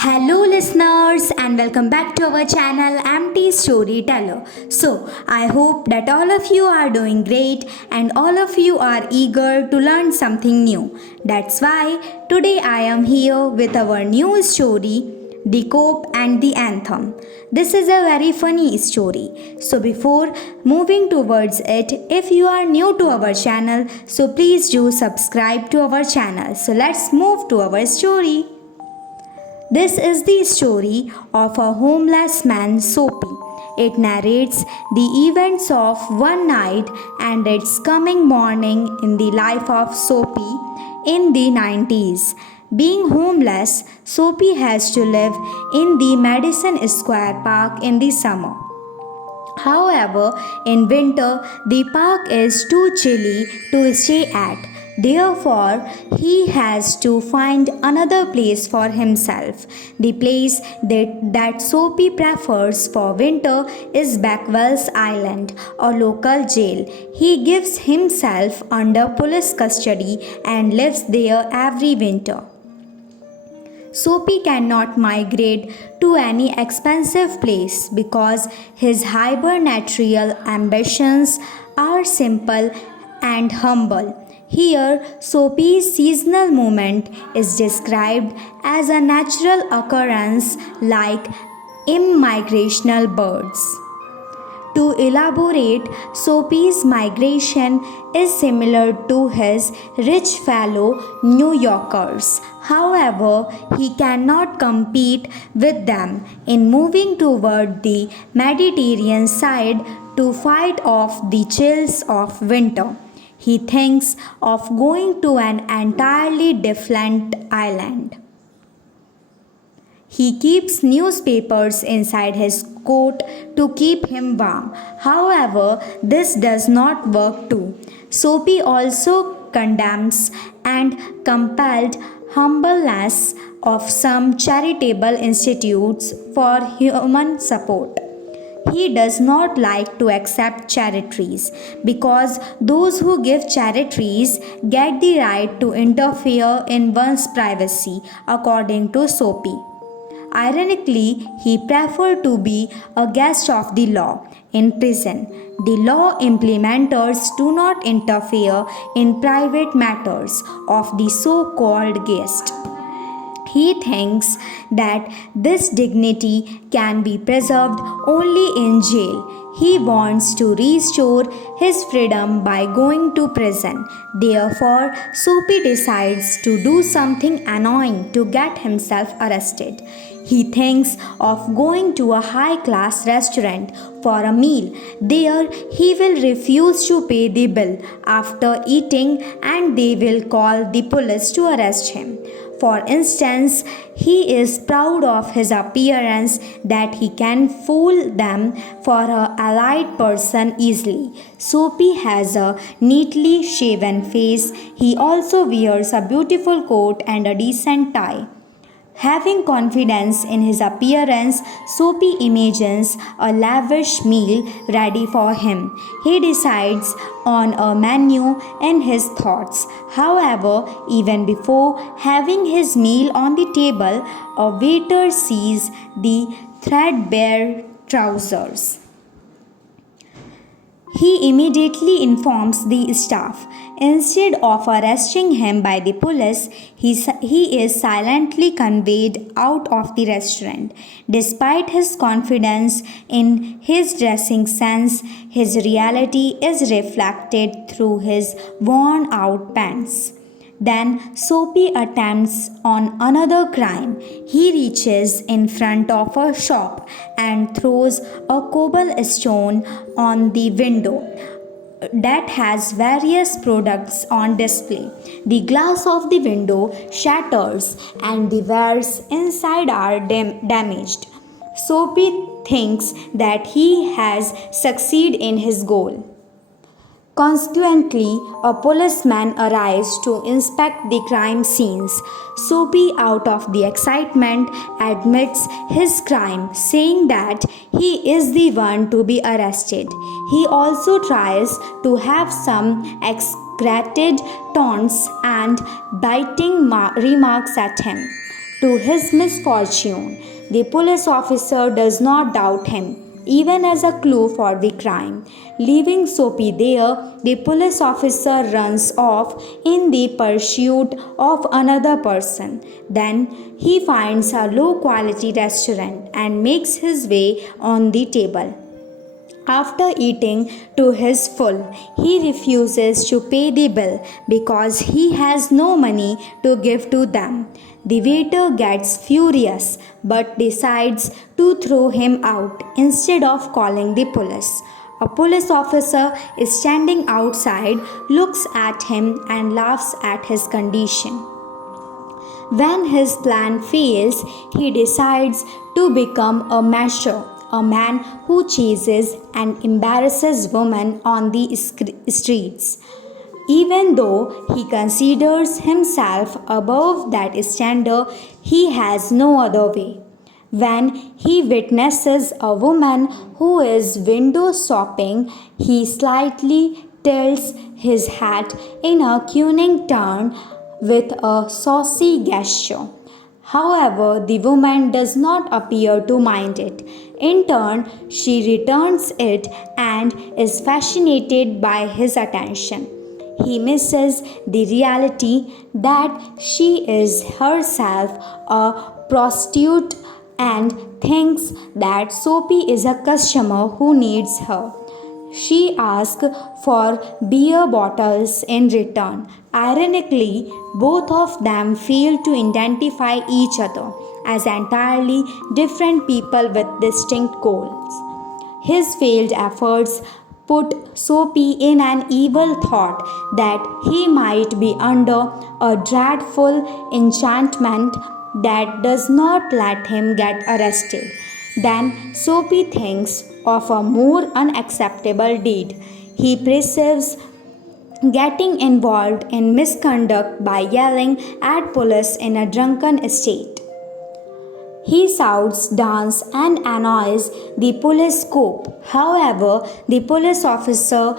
Hello, listeners, and welcome back to our channel MT Storyteller. So, I hope that all of you are doing great and all of you are eager to learn something new. That's why today I am here with our new story, The Cop and the Anthem. This is a very funny story. So, before moving towards it, if you are new to our channel, so please do subscribe to our channel. So, let's move to our story. This is the story of a homeless man, Soapy. It narrates the events of one night and its coming morning in the life of Soapy in the 90s. Being homeless, Soapy has to live in the Madison Square Park in the summer. However, in winter, the park is too chilly to stay at. Therefore, he has to find another place for himself. The place that Soapy prefers for winter is Backwell's Island, a local jail. He gives himself under police custody and lives there every winter. Soapy cannot migrate to any expensive place because his hibernatory ambitions are simple and humble. Here, Soapy's seasonal movement is described as a natural occurrence like immigrational birds. To elaborate, Soapy's migration is similar to his rich fellow New Yorkers. However, he cannot compete with them in moving toward the Mediterranean side to fight off the chills of winter. He thinks of going to an entirely different island. He keeps newspapers inside his coat to keep him warm. However, this does not work too. Soapy also condemns and compelled humbleness of some charitable institutes for human support. He does not like to accept charities because those who give charities get the right to interfere in one's privacy, according to Soapy. Ironically, he preferred to be a guest of the law in prison. The law implementers do not interfere in private matters of the so called guest. He thinks that this dignity can be preserved only in jail. He wants to restore his freedom by going to prison. Therefore, Soapy decides to do something annoying to get himself arrested. He thinks of going to a high class restaurant for a meal. There, he will refuse to pay the bill after eating and they will call the police to arrest him. For instance, he is proud of his appearance that he can fool them for a allied person easily. Soapy has a neatly shaven face. He also wears a beautiful coat and a decent tie. Having confidence in his appearance, Soapy imagines a lavish meal ready for him. He decides on a menu in his thoughts. However, even before having his meal on the table, a waiter sees the threadbare trousers. He immediately informs the staff. Instead of arresting him by the police, he is silently conveyed out of the restaurant. Despite his confidence in his dressing sense, his reality is reflected through his worn out pants. Then Soapy attempts on another crime. He reaches in front of a shop and throws a cobblestone on the window that has various products on display. The glass of the window shatters and the wares inside are damaged. Soapy thinks that he has succeeded in his goal. Consequently, a policeman arrives to inspect the crime scenes. Soapy, out of the excitement, admits his crime, saying that he is the one to be arrested. He also tries to have some exaggerated taunts and biting remarks at him to his misfortune. The police officer does not doubt him, even as a clue for the crime. Leaving Soapy there, the police officer runs off in the pursuit of another person. Then he finds a low quality restaurant and makes his way on the table. After eating to his full, he refuses to pay the bill because he has no money to give to them. The waiter gets furious but decides to throw him out instead of calling the police. A police officer is standing outside, looks at him, and laughs at his condition. When his plan fails, he decides to become a masher, a man who chases and embarrasses women on the streets. Even though he considers himself above that standard, he has no other way. When he witnesses a woman who is window shopping, he slightly tilts his hat in a cunning turn with a saucy gesture. However, the woman does not appear to mind it. In turn, she returns it and is fascinated by his attention. He misses the reality that she is herself a prostitute and thinks that Soapy is a customer who needs her. She asks for beer bottles in return. Ironically, both of them fail to identify each other as entirely different people with distinct goals. His failed efforts put Soapy in an evil thought that he might be under a dreadful enchantment that does not let him get arrested. Then Soapy thinks of a more unacceptable deed. He perceives getting involved in misconduct by yelling at police in a drunken state. He shouts, dances, and annoys the police cop. However, the police officer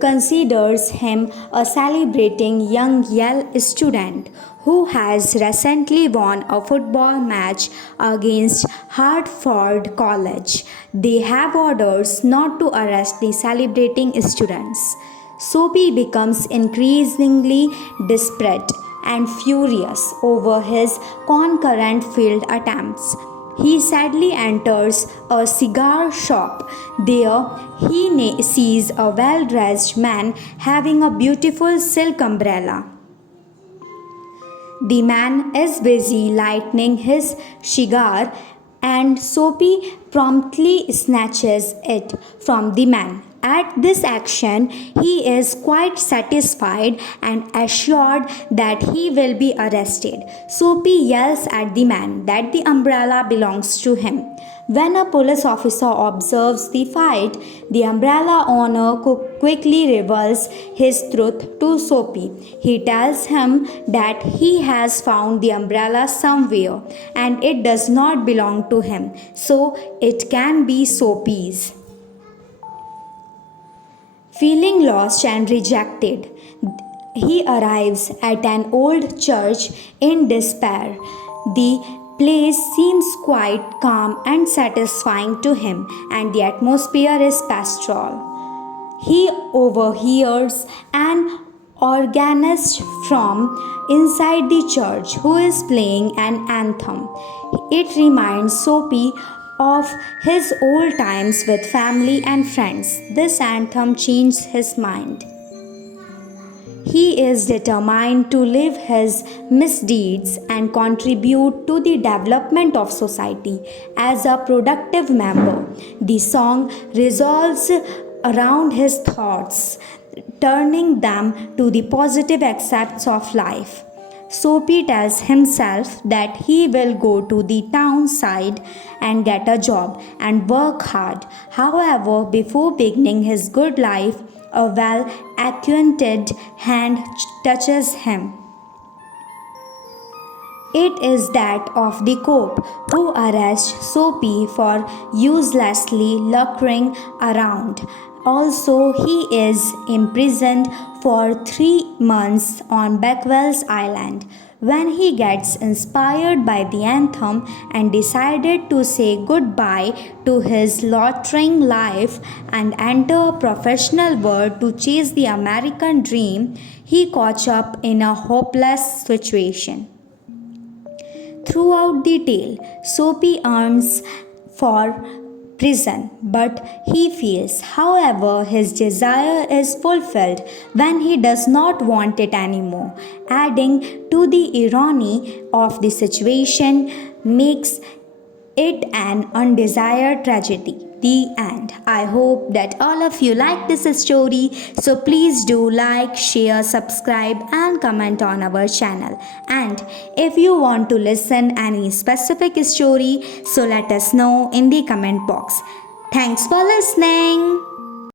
considers him a celebrating young Yale student who has recently won a football match against Hartford College. They have orders not to arrest the celebrating students. Soapy becomes increasingly desperate and furious over his concurrent failed attempts. He sadly enters a cigar shop. There, he sees a well dressed man having a beautiful silk umbrella. The man is busy lighting his cigar, and Soapy promptly snatches it from the man. At this action, he is quite satisfied and assured that he will be arrested. Soapy yells at the man that the umbrella belongs to him. When a police officer observes the fight, the umbrella owner quickly reveals his truth to Soapy. He tells him that he has found the umbrella somewhere and it does not belong to him, so it can be Soapy's. Feeling lost and rejected, he arrives at an old church in despair. The place seems quite calm and satisfying to him, and the atmosphere is pastoral. He overhears an organist from inside the church who is playing an anthem. It reminds Soapy of his old times with family and friends. This anthem changed his mind. He is determined to leave his misdeeds and contribute to the development of society as a productive member. The song revolves around his thoughts, turning them to the positive aspects of life. Soapy tells himself that he will go to the town side and get a job and work hard. However, before beginning his good life, a well-acquainted hand touches him. It is that of the cop who arrests Soapy for uselessly loitering around. Also, he is imprisoned for 3 months on Bacchon's island. when he gets inspired by the anthem and decided to say goodbye to his loitering life and enter a professional world to chase the American dream, he caught up in a hopeless situation. Throughout the tale, Soapy earns for prison, but he feels, however, his desire is fulfilled when he does not want it anymore. Adding to the irony of the situation makes it an undesired tragedy. The end. I hope that all of you like this story. So please do like, share, subscribe, and comment on our channel. And if you want to listen any specific story, so let us know in the comment box. Thanks for listening.